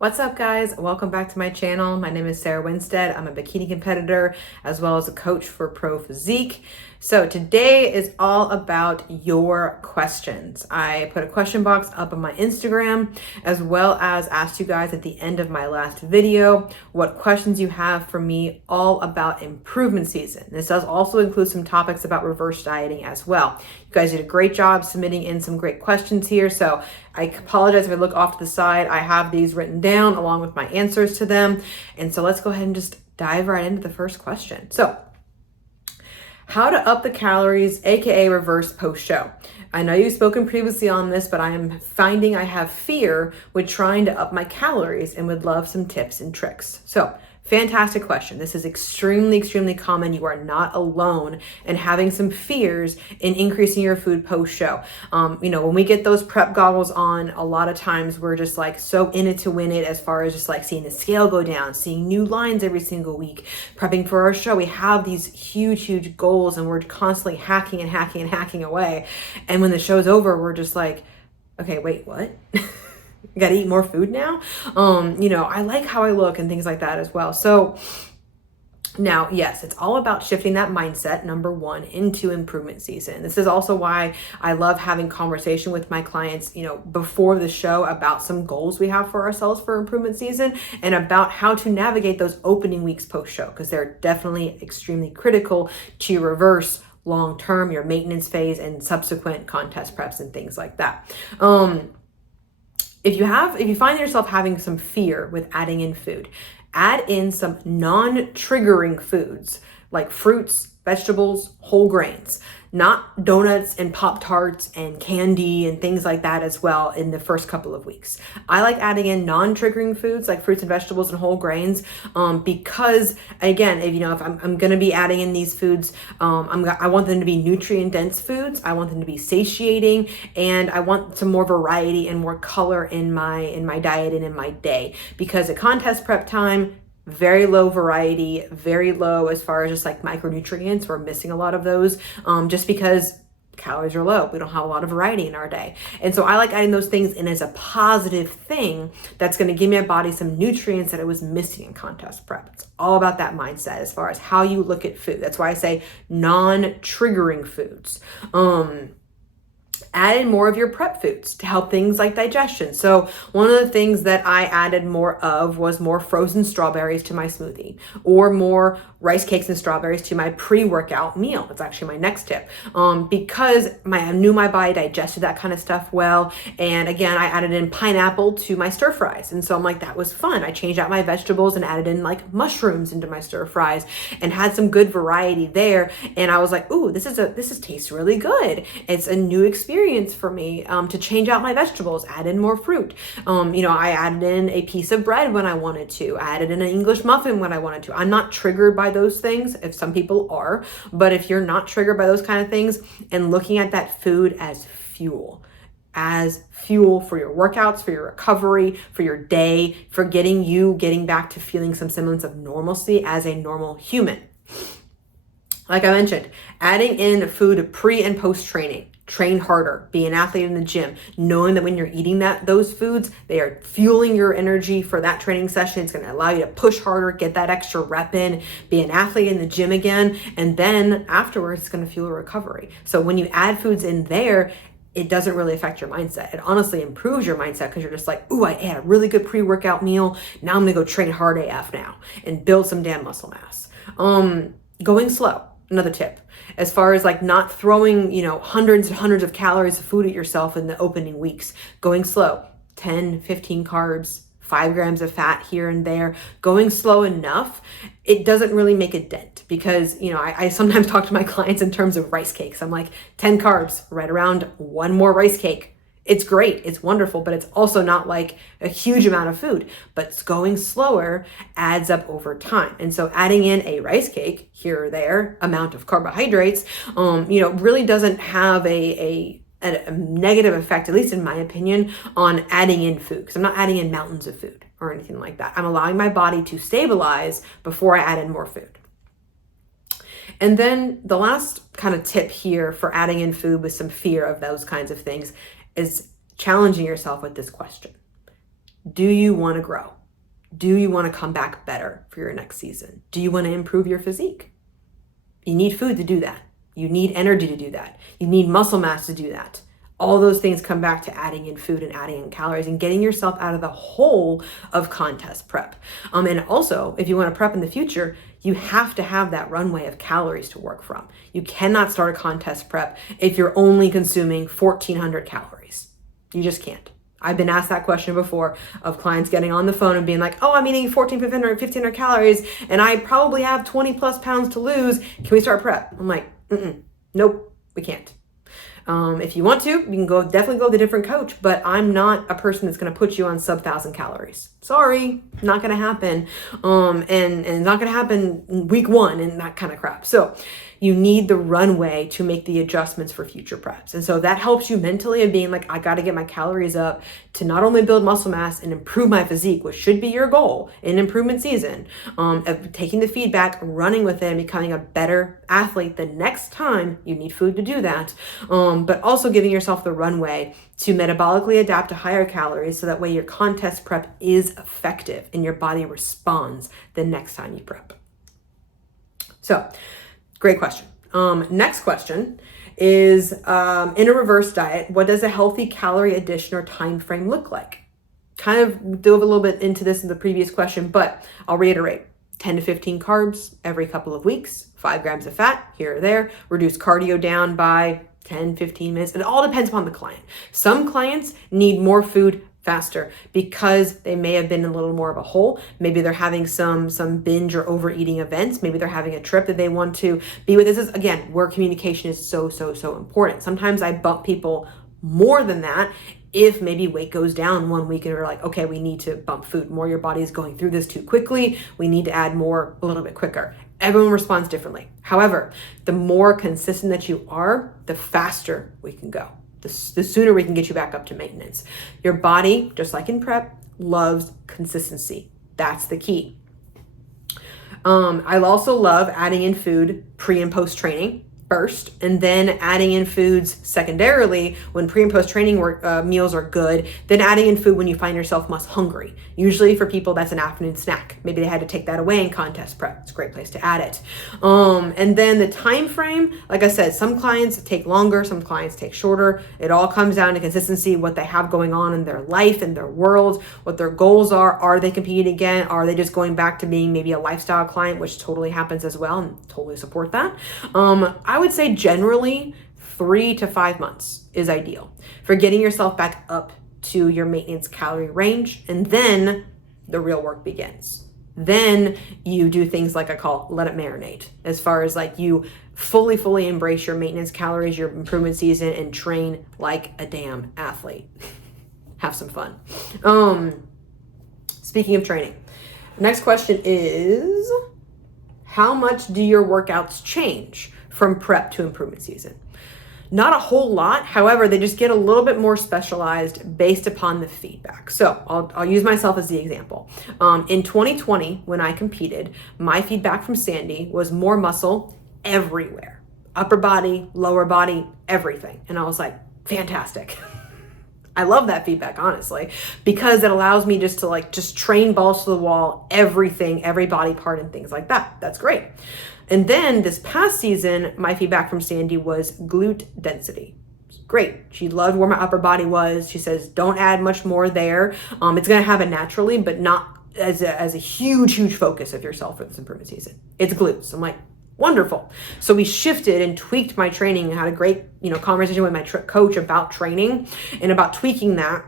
What's up, guys? Welcome back to my channel. My name is Sarah Winstead. I'm a bikini competitor as well as a coach for pro physique. So today is all about your questions. I put a question box up on my Instagram as well as asked you guys at the end of my last video what questions you have for me all about improvement season. This does also include some topics about reverse dieting as well. You guys did a great job submitting in some great questions here. So I apologize if I look off to the side. I have these written down along with my answers to them. And so let's go ahead and just dive right into the first question. So, how to up the calories, aka reverse post-show. I know you've spoken previously on this, but I am finding I have fear with trying to up my calories and would love some tips and tricks. So, fantastic question. This is extremely common. You are not alone in having some fears in increasing your food post-show. When we get those prep goggles on, a lot of times we're just like so in it to win it, as far as just like seeing the scale go down, seeing new lines every single week, prepping for our show. We have these huge goals and we're constantly hacking away. And when the show's over, we're just like, okay, wait, what? Got to eat more food now. I like how I look and things like that as well. So now, yes, it's all about shifting that mindset, number one, into improvement season. This is also why I love having conversation with my clients, before the show about some goals we have for ourselves for improvement season and about how to navigate those opening weeks post-show, because they're definitely extremely critical to reverse long-term, your maintenance phase and subsequent contest preps and things like that. If you find yourself having some fear with adding in food, add in some non-triggering foods like fruits, vegetables, whole grains, not donuts and Pop-Tarts and candy and things like that as well in the first couple of weeks. I like adding in non-triggering foods like fruits and vegetables and whole grains because, again, if I'm going to be adding in these foods, I want them to be nutrient-dense foods. I want them to be satiating, and I want some more variety and more color in my diet and in my day, because at contest prep time, very low variety, very low as far as just like micronutrients. We're missing a lot of those just because calories are low. We don't have a lot of variety in our day. And so I like adding those things in as a positive thing that's going to give my body some nutrients that it was missing in contest prep. It's all about that mindset as far as how you look at food. That's why I say non-triggering foods. Add in more of your prep foods to help things like digestion. So one of the things that I added more of was more frozen strawberries to my smoothie, or more rice cakes and strawberries to my pre-workout meal. That's actually my next tip, because I knew my body digested that kind of stuff well. And again, I added in pineapple to my stir fries. And so I'm like, that was fun. I changed out my vegetables and added in like mushrooms into my stir fries and had some good variety there. And I was like, ooh, this tastes really good. It's a new experience for me to change out my vegetables, add in more fruit. I added in a piece of bread when I wanted to. I added in an English muffin when I wanted to. I'm not triggered by those things, if some people are, but if you're not triggered by those kind of things and looking at that food as fuel for your workouts, for your recovery, for your day, for getting back to feeling some semblance of normalcy as a normal human. Like I mentioned, adding in food pre and post training. Train harder, be an athlete in the gym, knowing that when you're eating those foods, they are fueling your energy for that training session. It's going to allow you to push harder, get that extra rep in, be an athlete in the gym again. And then afterwards, it's going to fuel your recovery. So when you add foods in there, it doesn't really affect your mindset. It honestly improves your mindset, because you're just like, ooh, I had a really good pre-workout meal. Now I'm going to go train hard AF now and build some damn muscle mass. Going slow. Another tip, as far as like not throwing, hundreds and hundreds of calories of food at yourself in the opening weeks, going slow, 10, 15 carbs, 5 grams of fat here and there, going slow enough, it doesn't really make a dent, because, I sometimes talk to my clients in terms of rice cakes. I'm like, 10 carbs, right around one more rice cake. It's great, it's wonderful, but it's also not like a huge amount of food. But going slower adds up over time. And so adding in a rice cake here or there, amount of carbohydrates, really doesn't have a negative effect, at least in my opinion, on adding in food, because I'm not adding in mountains of food or anything like that. I'm allowing my body to stabilize before I add in more food. And then the last kind of tip here for adding in food with some fear of those kinds of things is challenging yourself with this question. Do you want to grow? Do you want to come back better for your next season? Do you want to improve your physique? You need food to do that. You need energy to do that. You need muscle mass to do that. All those things come back to adding in food and adding in calories and getting yourself out of the hole of contest prep. And also, if you want to prep in the future, you have to have that runway of calories to work from. You cannot start a contest prep if you're only consuming 1,400 calories. You just can't. I've been asked that question before of clients getting on the phone and being like, oh, I'm eating 1,500 calories and I probably have 20 plus pounds to lose. Can we start prep? I'm like, nope, we can't. If you want to, you can definitely go with a different coach, but I'm not a person that's going to put you on sub 1,000 calories. Sorry, not going to happen. And not going to happen week one and that kind of crap. So you need the runway to make the adjustments for future preps. And so that helps you mentally of being like, I got to get my calories up to not only build muscle mass and improve my physique, which should be your goal in improvement season, of taking the feedback, running with it, and becoming a better athlete the next time you need food to do that. But also giving yourself the runway to metabolically adapt to higher calories so that way your contest prep is effective and your body responds the next time you prep. So, great question. Next question is, in a reverse diet, what does a healthy calorie addition or time frame look like? Kind of dove a little bit into this in the previous question, but I'll reiterate. 10 to 15 carbs every couple of weeks, 5 grams of fat here or there, reduce cardio down by 10, 15 minutes. It all depends upon the client. Some clients need more food faster because they may have been in a little more of a hole. Maybe they're having some binge or overeating events. Maybe they're having a trip that they want to be with. This is, again, where communication is so important. Sometimes I bump people more than that if maybe weight goes down one week and we're like, okay, we need to bump food more. Your body is going through this too quickly. We need to add more a little bit quicker. Everyone responds differently. However, the more consistent that you are, the faster we can go. The sooner we can get you back up to maintenance. Your body, just like in prep, loves consistency. That's the key. I also love adding in food pre and post training first, and then adding in foods secondarily when pre and post training meals are good, then adding in food when you find yourself most hungry. Usually for people, that's an afternoon snack. Maybe they had to take that away in contest prep. It's a great place to add it. And then the time frame, like I said, some clients take longer, some clients take shorter. It all comes down to consistency, what they have going on in their life, in their world, what their goals are. Are they competing again? Are they just going back to being maybe a lifestyle client, which totally happens as well, and totally support that. I would say generally 3 to 5 months is ideal for getting yourself back up to your maintenance calorie range. And then the real work begins. Then you do things like I call let it marinate, as far as like you fully embrace your maintenance calories, your improvement season, and train like a damn athlete. Have some fun. Speaking of training, next question is, how much do your workouts change from prep to improvement season? Not a whole lot. However, they just get a little bit more specialized based upon the feedback. So I'll use myself as the example. In 2020, when I competed, my feedback from Sandy was more muscle everywhere. Upper body, lower body, everything. And I was like, fantastic. I love that feedback, honestly, because it allows me just to train balls to the wall, everything, every body part and things like that. That's great. And then this past season, my feedback from Sandy was glute density. Great. She loved where my upper body was. She says, don't add much more there. It's going to happen naturally, but not as a huge focus of yourself for this improvement season. It's glutes. I'm like, wonderful. So we shifted and tweaked my training and had a great, conversation with my coach about training and about tweaking that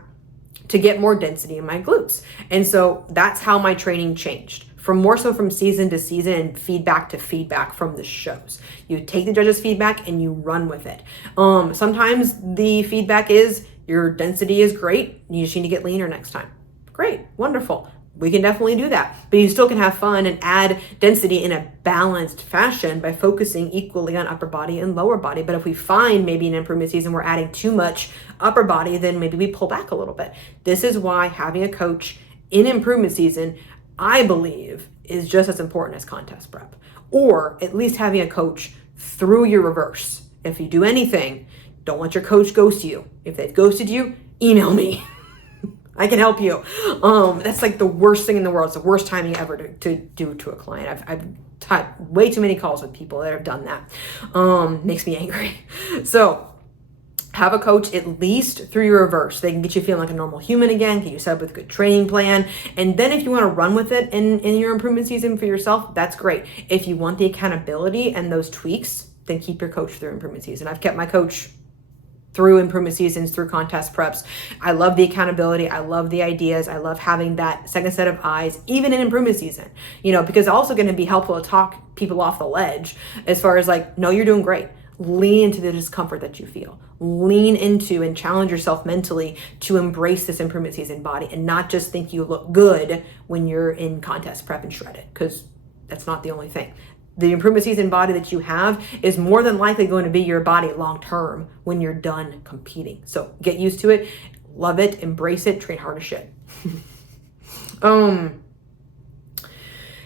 to get more density in my glutes. And so that's how my training changed. More so from season to season and feedback to feedback from the shows. You take the judges' feedback and you run with it. Sometimes the feedback is your density is great. You just need to get leaner next time. Great, wonderful. We can definitely do that, but you still can have fun and add density in a balanced fashion by focusing equally on upper body and lower body. But if we find maybe in improvement season we're adding too much upper body, then maybe we pull back a little bit. This is why having a coach in improvement season, I believe, is just as important as contest prep, or at least having a coach through your reverse. If you do anything, don't let your coach ghost you. If they've ghosted you, email me. I can help you. That's like the worst thing in the world. It's the worst timing ever to do to a client. I've had way too many calls with people that have done that. Makes me angry. So have a coach at least through your reverse. They can get you feeling like a normal human again, get you set up with a good training plan. And then if you want to run with it in your improvement season for yourself, that's great. If you want the accountability and those tweaks, then keep your coach through improvement season. I've kept my coach through improvement seasons, through contest preps. I love the accountability. I love the ideas. I love having that second set of eyes, even in improvement season, because it's also going to be helpful to talk people off the ledge as far as like, no, you're doing great. Lean into the discomfort that you feel. Lean into and challenge yourself mentally to embrace this improvement season body and not just think you look good when you're in contest prep and shredded, because that's not the only thing. The improvement season body that you have is more than likely going to be your body long term when you're done competing. So get used to it, love it, embrace it, train hard as shit.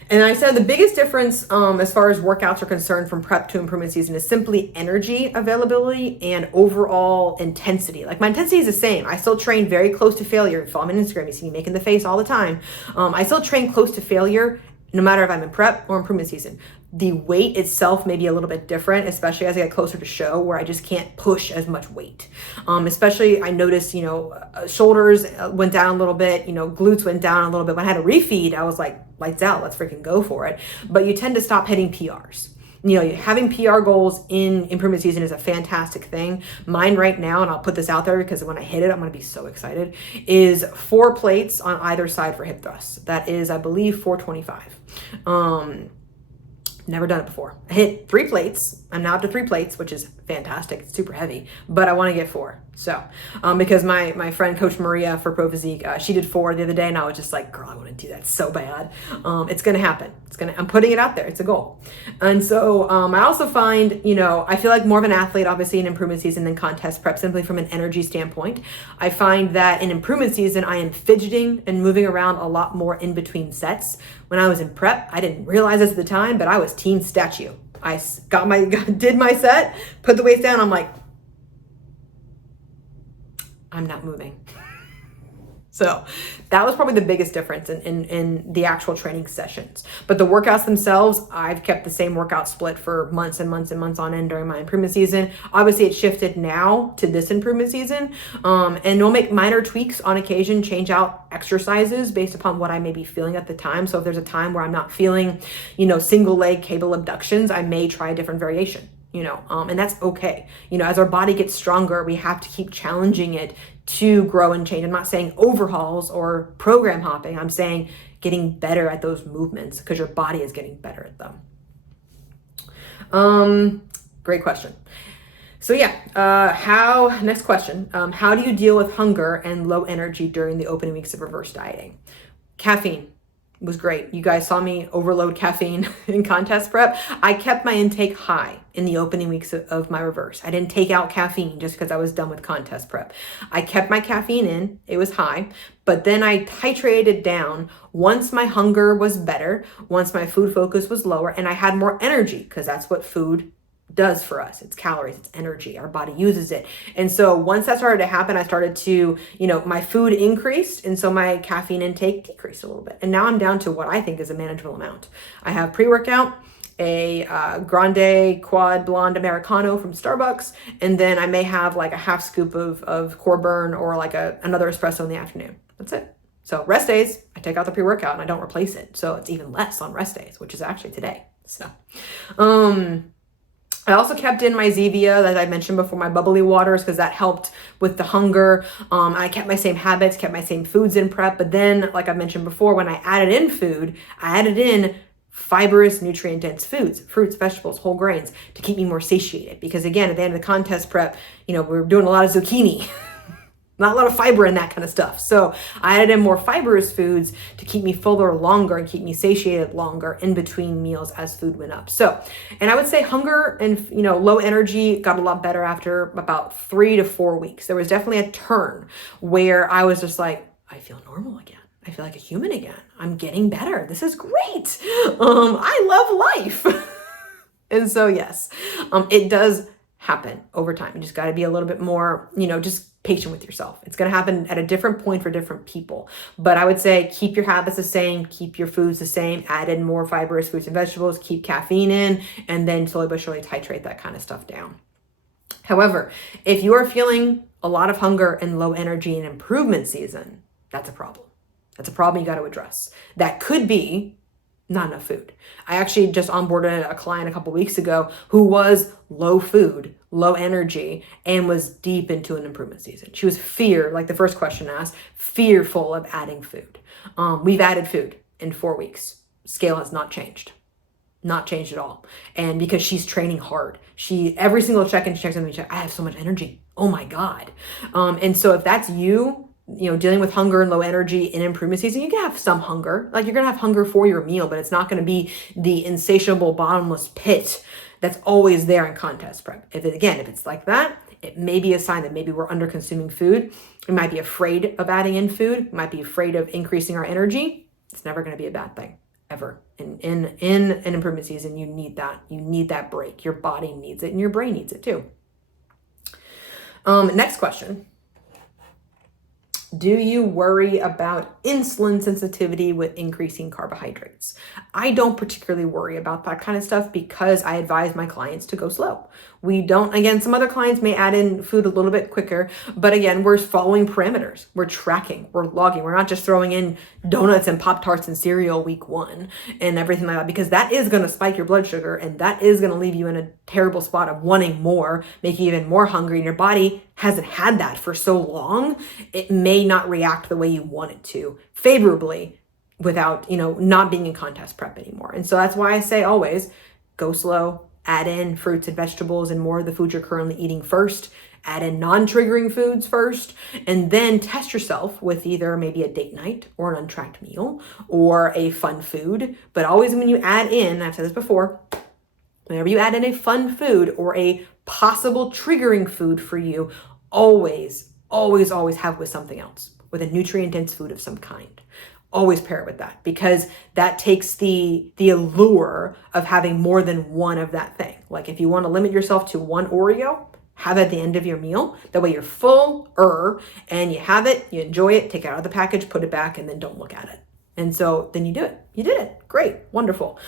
And I said the biggest difference as far as workouts are concerned from prep to improvement season is simply energy availability and overall intensity. Like my intensity is the same. I still train very close to failure. If you follow me on Instagram, you see me making the face all the time. I still train close to failure no matter if I'm in prep or improvement season. The weight itself may be a little bit different, especially as I get closer to show where I just can't push as much weight. Especially I noticed, shoulders went down a little bit, glutes went down a little bit. When I had a refeed, I was like, lights out, let's freaking go for it. But you tend to stop hitting PRs. Having PR goals in improvement season is a fantastic thing. Mine right now, and I'll put this out there because when I hit it, I'm going to be so excited, is 4 plates on either side for hip thrusts. That is, I believe, 425. Never done it before. I hit 3 plates. I'm now up to 3 plates, which is fantastic. It's super heavy, but I want to get 4. So, because my friend Coach Maria for Pro Physique, she did 4 the other day, and I was just like, girl, I want to do that so bad. It's going to happen. I'm putting it out there. It's a goal. And so, I also find, I feel like more of an athlete, obviously in improvement season than contest prep, simply from an energy standpoint. I find that in improvement season, I am fidgeting and moving around a lot more in between sets. When I was in prep, I didn't realize this at the time, but I was team statue. I did my set, put the weights down. I'm like, I'm not moving. So that was probably the biggest difference in the actual training sessions. But the workouts themselves, I've kept the same workout split for months and months and months on end during my improvement season. Obviously, it shifted now to this improvement season. And we'll make minor tweaks on occasion, change out exercises based upon what I may be feeling at the time. So if there's a time where I'm not feeling, single leg cable abductions, I may try a different variation. And that's okay. As our body gets stronger, we have to keep challenging it to grow and change. I'm not saying overhauls or program hopping. I'm saying getting better at those movements because your body is getting better at them. Great question. So next question. How do you deal with hunger and low energy during the opening weeks of reverse dieting? Caffeine was great. You guys saw me overload caffeine in contest prep. I kept my intake high in the opening weeks of my reverse. I didn't take out caffeine just because I was done with contest prep. I kept my caffeine in, it was high, but then I titrated it down once my hunger was better, once my food focus was lower, and I had more energy because that's what food does for us. It's calories, it's energy. Our body uses it. And so once that started to happen, I started to, my food increased. And so my caffeine intake decreased a little bit. And now I'm down to what I think is a manageable amount. I have pre-workout, a grande quad blonde Americano from Starbucks. And then I may have like a half scoop of Core Burn or like another espresso in the afternoon. That's it. So rest days, I take out the pre-workout and I don't replace it. So it's even less on rest days, which is actually today. So, I also kept in my Zevia, as I mentioned before, my bubbly waters, because that helped with the hunger. I kept my same habits, kept my same foods in prep. But then, like I mentioned before, when I added in food, I added in fibrous, nutrient-dense foods, fruits, vegetables, whole grains, to keep me more satiated. Because again, at the end of the contest prep, we're doing a lot of zucchini. Not a lot of fiber in that kind of stuff. So I added in more fibrous foods to keep me fuller longer and keep me satiated longer in between meals as food went up. So, and I would say hunger and, low energy got a lot better after about 3 to 4 weeks. There was definitely a turn where I was just like, I feel normal again. I feel like a human again. I'm getting better. This is great. I love life. And so, yes, it does happen over time. You just got to be a little bit more, just patient with yourself. It's going to happen at a different point for different people. But I would say keep your habits the same, keep your foods the same, add in more fibrous fruits and vegetables, keep caffeine in, and then slowly but surely titrate that kind of stuff down. However, if you are feeling a lot of hunger and low energy in improvement season, that's a problem. That's a problem you got to address. That could be not enough food. I actually just onboarded a client a couple weeks ago who was low food, low energy, and was deep into an improvement season. She was like the first question asked, fearful of adding food. We've added food in 4 weeks. Scale has not changed. Not changed at all. And because she's training hard, every single check-in, she checks in, I have so much energy. Oh my God. And so if that's you, dealing with hunger and low energy in improvement season, you can have some hunger. Like you're going to have hunger for your meal, but it's not going to be the insatiable bottomless pit that's always there in contest prep. If it's like that, it may be a sign that maybe we're under consuming food. We might be afraid of adding in food. We might be afraid of increasing our energy. It's never going to be a bad thing ever. In an improvement season, you need that. You need that break. Your body needs it and your brain needs it too. Next question. Do you worry about insulin sensitivity with increasing carbohydrates? I don't particularly worry about that kind of stuff because I advise my clients to go slow. Some other clients may add in food a little bit quicker, but again, we're following parameters. We're tracking, we're logging. We're not just throwing in donuts and Pop-Tarts and cereal week 1 and everything like that, because that is going to spike your blood sugar and that is going to leave you in a terrible spot of wanting more, make you even more hungry, and your body hasn't had that for so long, it may not react the way you want it to favorably without, not being in contest prep anymore. And so that's why I say always go slow, add in fruits and vegetables and more of the foods you're currently eating first, add in non-triggering foods first, and then test yourself with either maybe a date night or an untracked meal or a fun food. But always when you add in, I've said this before, whenever you add in a fun food or a possible triggering food for you, always have with something else, with a nutrient-dense food of some kind. Always pair it with that, because that takes the allure of having more than one of that thing. Like if you want to limit yourself to one Oreo, have it at the end of your meal. That way you're fuller and you have it, you enjoy it, take it out of the package, put it back, and then don't look at it. And so then you do it. You did it. Great. Wonderful.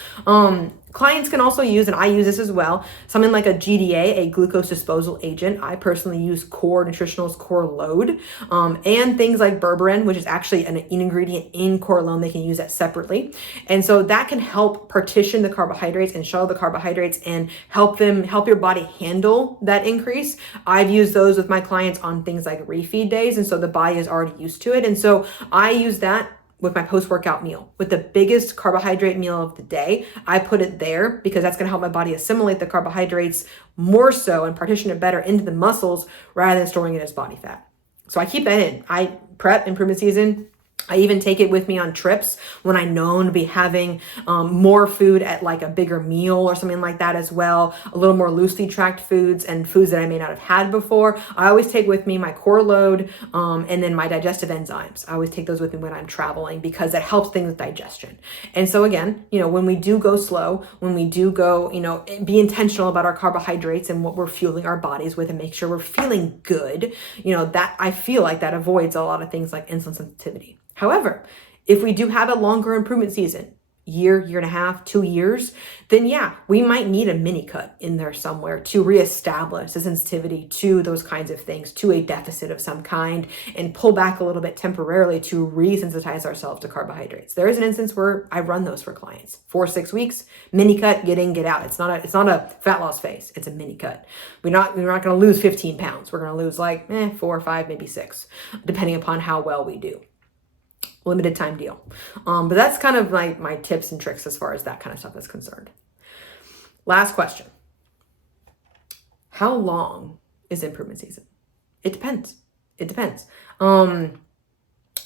Clients can also use, and I use this as well, something like a GDA, a glucose disposal agent. I personally use Core Nutritionals Core Load, and things like berberine, which is actually an ingredient in Core Load. They can use that separately. And so that can help partition the carbohydrates and shuttle the carbohydrates and help your body handle that increase. I've used those with my clients on things like refeed days. And so the body is already used to it. And so I use that with my post-workout meal. With the biggest carbohydrate meal of the day, I put it there because that's gonna help my body assimilate the carbohydrates more so and partition it better into the muscles rather than storing it as body fat. So I keep that in. I prep improvement season. I even take it with me on trips when I know to be having more food at like a bigger meal or something like that as well. A little more loosely tracked foods and foods that I may not have had before. I always take with me my Core Load and then my digestive enzymes. I always take those with me when I'm traveling because that helps things with digestion. And so again, when we do go slow, when we do go, be intentional about our carbohydrates and what we're fueling our bodies with and make sure we're feeling good, that I feel like that avoids a lot of things like insulin sensitivity. However, if we do have a longer improvement season, year and a half, 2 years, then yeah, we might need a mini cut in there somewhere to reestablish the sensitivity to those kinds of things, to a deficit of some kind, and pull back a little bit temporarily to resensitize ourselves to carbohydrates. There is an instance where I run those for clients. 4-6 weeks, mini cut, get in, get out. It's not a fat loss phase. It's a mini cut. We're not going to lose 15 pounds. We're going to lose like 4 or 5, maybe 6, depending upon how well we do. Limited time deal. But that's kind of like my tips and tricks as far as that kind of stuff is concerned. Last question. How long is improvement season? It depends. I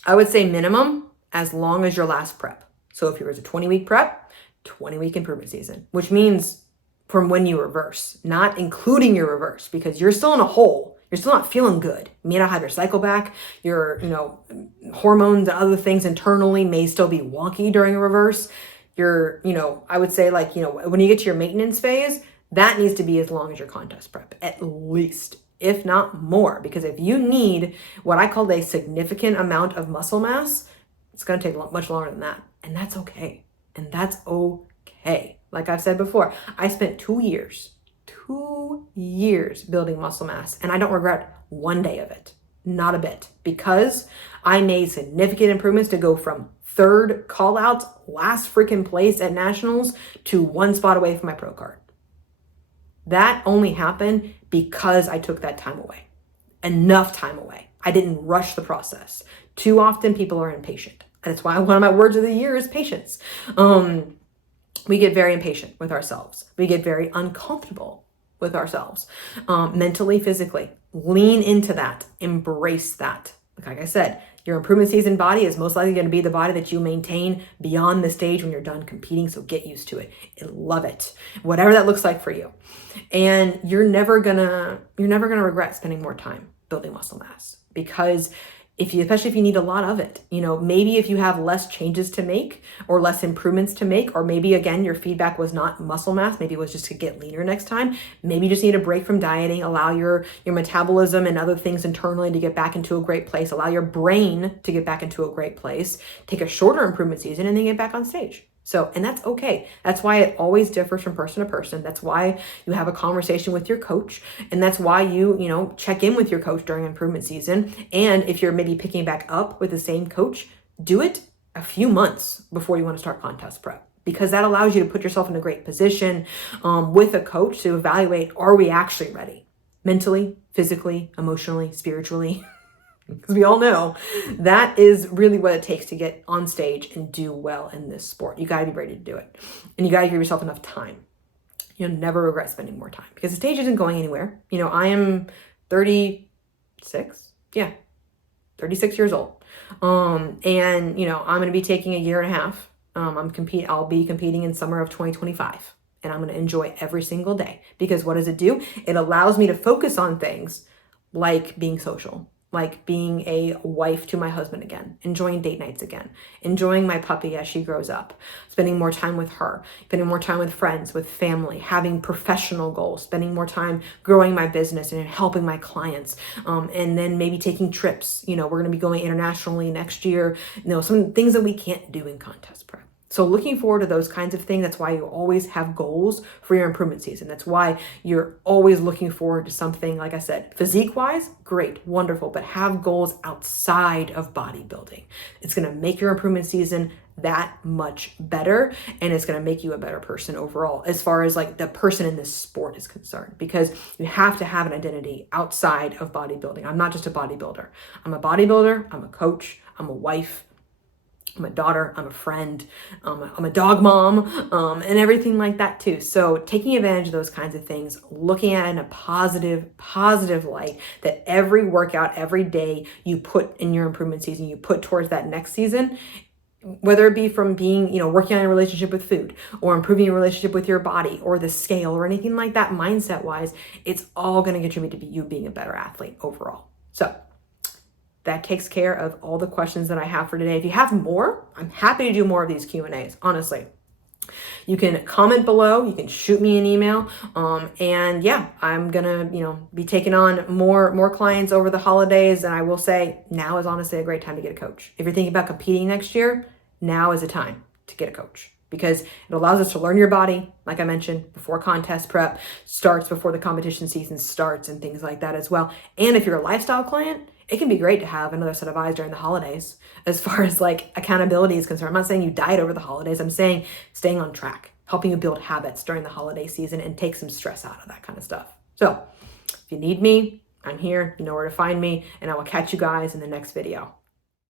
would say minimum as long as your last prep. So if yours is a 20-week prep, 20-week improvement season, which means from when you reverse, not including your reverse, because you're still in a hole. You're still not feeling good. You may not have your cycle back. Your, hormones and other things internally may still be wonky during a reverse. I would say when you get to your maintenance phase, That needs to be as long as your contest prep, at least, if not more. Because if you need what I call a significant amount of muscle mass, it's going to take much longer than that. And that's okay. And that's okay. Like I've said before, I spent 2 years building muscle mass, and I don't regret one day of it. Not a bit. Because I made significant improvements to go from third call outs, last freaking place at nationals, to one spot away from my pro card. That only happened because I took that time away. Enough time away. I didn't rush the process. Too often people are impatient. And that's why one of my words of the year is patience. We get very impatient with ourselves. We get very uncomfortable with ourselves, mentally, physically. Lean into that. Embrace that. Like I said, your improvement season body is most likely going to be the body that you maintain beyond the stage when you're done competing. So get used to it and love it, whatever that looks like for you. And you're never gonna regret spending more time building muscle mass, because especially if you need a lot of it, maybe if you have less changes to make or less improvements to make, or maybe again, your feedback was not muscle mass, maybe it was just to get leaner next time. Maybe you just need a break from dieting, allow your metabolism and other things internally to get back into a great place, allow your brain to get back into a great place, take a shorter improvement season, and then get back on stage. And that's okay. That's why it always differs from person to person. That's why you have a conversation with your coach. And that's why you check in with your coach during improvement season. And if you're maybe picking back up with the same coach, do it a few months before you want to start contest prep, because that allows you to put yourself in a great position with a coach to evaluate, are we actually ready? Mentally, physically, emotionally, spiritually. Because we all know that is really what it takes to get on stage and do well in this sport. You got to be ready to do it. And you got to give yourself enough time. You'll never regret spending more time, because the stage isn't going anywhere. I am 36. Yeah, 36 years old. And, I'm going to be taking a year and a half. I'll be competing in summer of 2025. And I'm going to enjoy every single day. Because what does it do? It allows me to focus on things like being social, like being a wife to my husband again, enjoying date nights again, enjoying my puppy as she grows up, spending more time with her, spending more time with friends, with family, having professional goals, spending more time growing my business and helping my clients, and then maybe taking trips. We're going to be going internationally next year, some things that we can't do in contest prep. So looking forward to those kinds of things. That's why you always have goals for your improvement season. That's why you're always looking forward to something, like I said, physique-wise, great, wonderful, but have goals outside of bodybuilding. It's going to make your improvement season that much better, and it's going to make you a better person overall as far as like the person in this sport is concerned, because you have to have an identity outside of bodybuilding. I'm not just a bodybuilder. I'm a bodybuilder, I'm a coach, I'm a wife, I'm a daughter, I'm a friend, I'm a dog mom, and everything like that too. So taking advantage of those kinds of things, looking at it in a positive light, that every workout, every day you put in your improvement season, you put towards that next season, whether it be from being, working on a relationship with food, or improving your relationship with your body or the scale or anything like that, mindset wise, it's all going to contribute to you being a better athlete overall. So that takes care of all the questions that I have for today. If you have more, I'm happy to do more of these Q&As, honestly. You can comment below, you can shoot me an email, and yeah, I'm gonna, be taking on more clients over the holidays, and I will say now is honestly a great time to get a coach. If you're thinking about competing next year, now is a time to get a coach, because it allows us to learn your body, like I mentioned, before contest prep starts, before the competition season starts, and things like that as well. And if you're a lifestyle client, it can be great to have another set of eyes during the holidays as far as like accountability is concerned. I'm not saying you diet over the holidays. I'm saying staying on track, helping you build habits during the holiday season and take some stress out of that kind of stuff. So if you need me, I'm here. You know where to find me, and I will catch you guys in the next video.